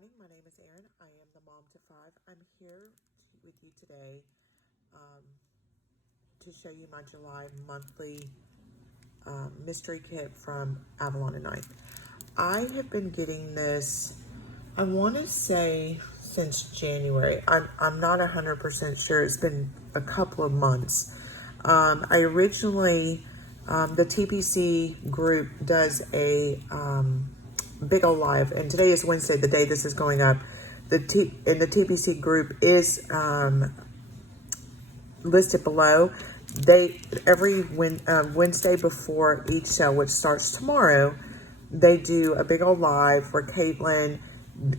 morning. My name is Erin. I am the mom to five. I'm here with you today um, to show you my July monthly mystery kit from Avalon and Night. I have been getting this, I want to say since January. I'm not 100% sure. It's been a couple of months. I originally, the TPC group does a big ol' live, and today is Wednesday, the day this is going up. The TPC group is listed below. They every Wednesday before each sale, which starts tomorrow, they do a big old live where Caitlin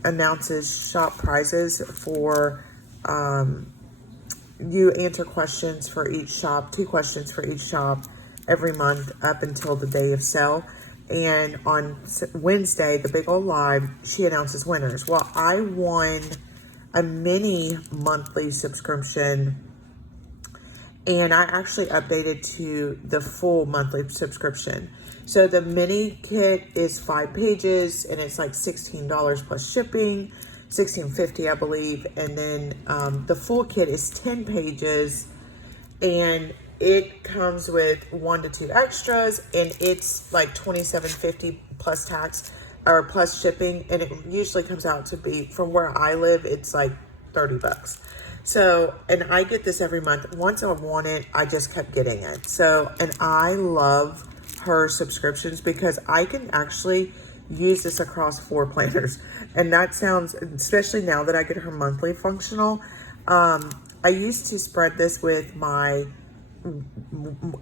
announces shop prizes for you answer questions for each shop, 2 questions for each shop every month up until the day of sale. And on Wednesday, the big old live, she announces winners. Well, I won a mini monthly subscription, and I actually updated to the full monthly subscription. So the mini kit is 5 pages, and it's like $16 plus shipping, $16.50 I believe. And then the full kit is 10 pages, and it comes with 1 to 2 extras, and it's like $27.50 plus tax or plus shipping, and it usually comes out to be, from where I live, it's like $30. So, and I get this every month. Once I want it, I just kept getting it. So, and I love her subscriptions because I can actually use this across 4 planners. And that sounds, especially now that I get her monthly functional, I used to spread this with my,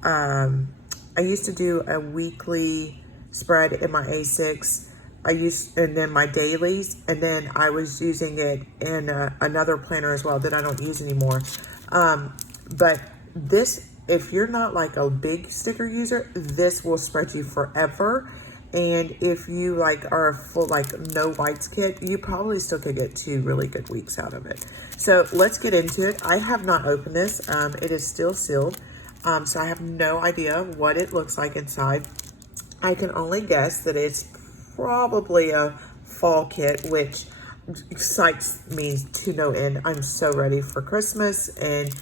I used to do a weekly spread in my A6. And then my dailies, and then I was using it in another planner as well that I don't use anymore. But this, if you're not like a big sticker user, this will spread you forever. And if you like are a full like no whites kit, you probably still could get 2 really good weeks out of it. So let's get into it. I have not opened this. It is still sealed. So I have no idea what it looks like inside. I can only guess that it's probably a fall kit, which excites me to no end. I'm so ready for Christmas and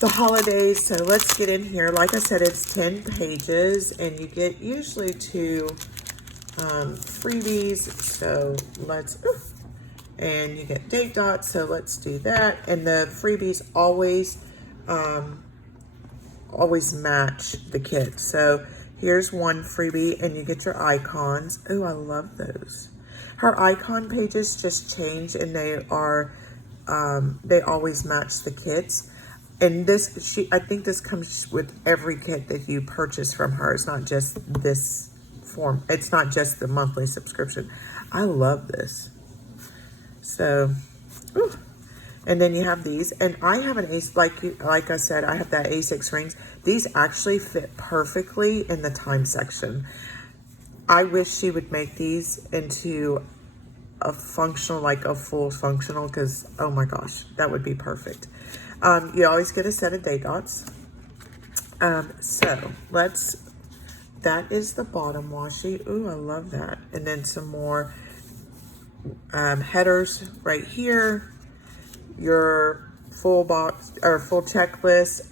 the holidays. So let's get in here. Like I said, it's 10 pages, and you get usually 2 freebies. So let's, and you get date dots. So let's do that. And the freebies always match the kit. So here's one freebie, and you get your icons. Oh, I love those. Her icon pages just changed, and they are, they always match the kits. And this, I think this comes with every kit that you purchase from her. It's not just this form. It's not just the monthly subscription. I love this. So, ooh. And then you have these, and I have an ace, like I said, I have that A6 rings. These actually fit perfectly in the time section. I wish she would make these into a functional, like a full functional, because oh my gosh, that would be perfect. You always get a set of date dots. So that is the bottom washi. Ooh, I love that. And then some more headers right here. Your full box or full checklist,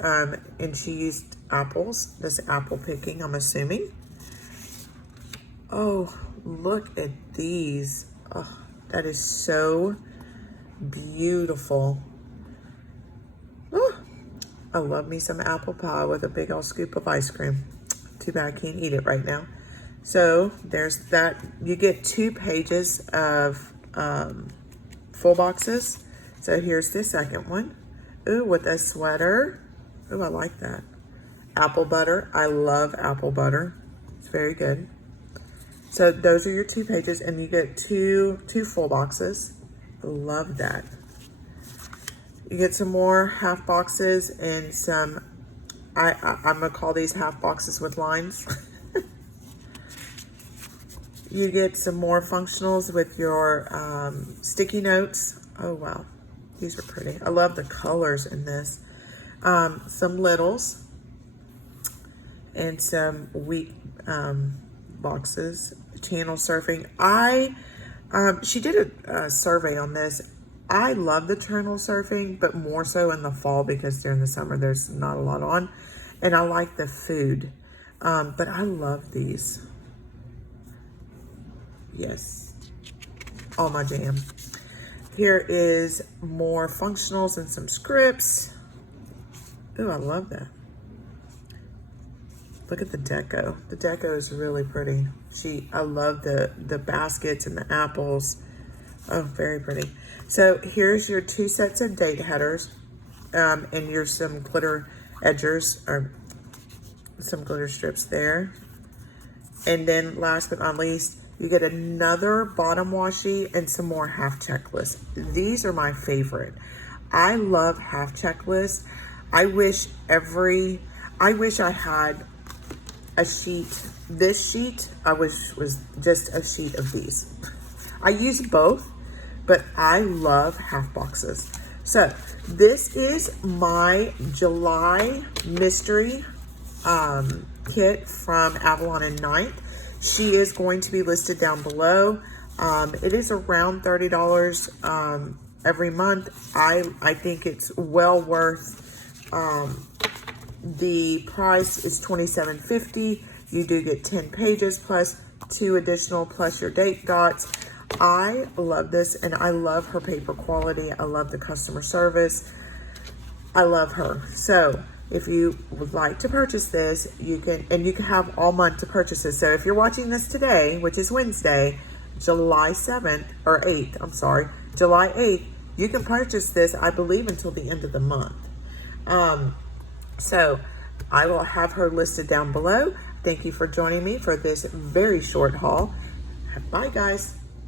and she used apples. This apple picking, I'm assuming. Oh, look at these. Oh, that is so beautiful. Oh, I love me some apple pie with a big old scoop of ice cream. Too bad I can't eat it right now. So there's that. You get 2 pages of full boxes. So here's the second one. Ooh, with a sweater. Ooh, I like that. Apple butter. I love apple butter. It's very good. So those are your 2 pages, and you get two full boxes. Love that. You get some more half boxes and some, I'm gonna call these half boxes with lines. You get some more functionals with your sticky notes. Oh wow, these are pretty. I love the colors in this. Some littles and some week boxes. Channel surfing. I She did a survey on this. I love the turtle surfing, but more so in the fall because during the summer there's not a lot on. And I like the food. But I love these. Yes. All my jam. Here is more functionals and some scripts. Ooh, I love that. Look at the deco. The deco is really pretty. I love the baskets and the apples. Oh, very pretty. So here's your 2 sets of date headers. And here's some glitter edgers, or some glitter strips there. And then last but not least, you get another bottom washi and some more half checklists. These are my favorite. I love half checklists. I wish I had a sheet. This sheet, I wish was just a sheet of these. I use both, but I love half boxes. So this is my July mystery kit from Avalon and Night. She is going to be listed down below. It is around $30 every month. I think it's well worth. The price is $27.50. You do get 10 pages plus 2 additional plus your date dots. I love this, and I love her paper quality. I love the customer service. I love her. So if you would like to purchase this, you can have all month to purchase this. So if you're watching this today, which is Wednesday, July 7th, or 8th, I'm sorry, July 8th, you can purchase this, I believe, until the end of the month. So I will have her listed down below. Thank you for joining me for this very short haul. Bye, guys.